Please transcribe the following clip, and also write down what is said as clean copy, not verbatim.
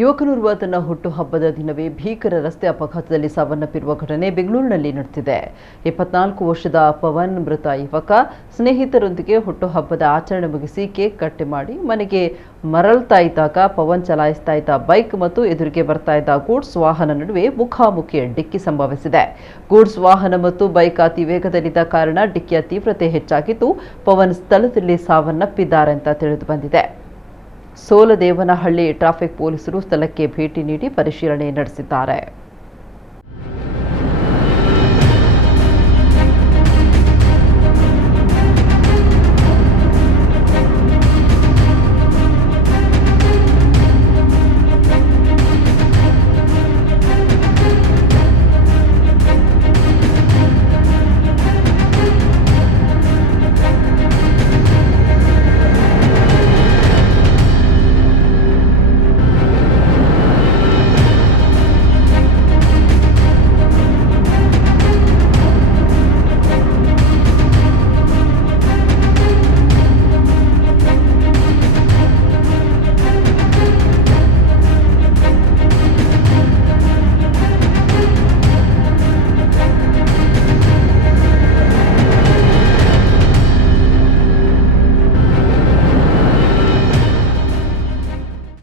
ಯುವಕನೋರ್ವ ತನ್ನ ಹುಟ್ಟುಹಬ್ಬದ ದಿನವೇ ಭೀಕರ ರಸ್ತೆ ಅಪಘಾತದಲ್ಲಿ ಸಾವನ್ನಪ್ಪಿರುವ ಘಟನೆ ಬೆಂಗಳೂರಿನಲ್ಲಿ ನಡೆದಿದೆ. 24 ವರ್ಷದ ಪವನ್ ಮೃತ ಯುವಕ ಸ್ನೇಹಿತರೊಂದಿಗೆ ಹುಟ್ಟುಹಬ್ಬದ ಆಚರಣೆ ಮುಗಿಸಿ ಕೇಕ್ ಕಟ್ ಮಾಡಿ ಮನೆಗೆ ಮರಳ್ತಾ ಇದ್ದಾಗ ಪವನ್ ಚಲಾಯಿಸ್ತಾ ಇದ್ದ ಬೈಕ್ ಮತ್ತು ಎದುರಿಗೆ ಬರ್ತಾ ಇದ್ದ ಗೂಡ್ಸ್ ವಾಹನ ನಡುವೆ ಮುಖಾಮುಖಿ ಡಿಕ್ಕಿ ಸಂಭವಿಸಿದೆ. ಗೂಡ್ಸ್ ವಾಹನ ಮತ್ತು ಬೈಕ್ ಅತಿ ವೇಗದಲ್ಲಿದ್ದ ಕಾರಣ ಡಿಕ್ಕಿಯ ತೀವ್ರತೆ ಹೆಚ್ಚಾಗಿದ್ದು ಪವನ್ ಸ್ಥಳದಲ್ಲಿ ಸಾವನ್ನಪ್ಪಿದ್ದಾರೆ ಅಂತ ತಿಳಿದು ಬಂದಿದೆ. ಸೋಲದೇವನಹಳ್ಳಿ ಟ್ರಾಫಿಕ್ ಪೊಲೀಸರು ಸ್ಥಳಕ್ಕೆ ಭೇಟಿ ನೀಡಿ ಪರಿಶೀಲನೆ ನಡೆಸಿದ್ದಾರೆ.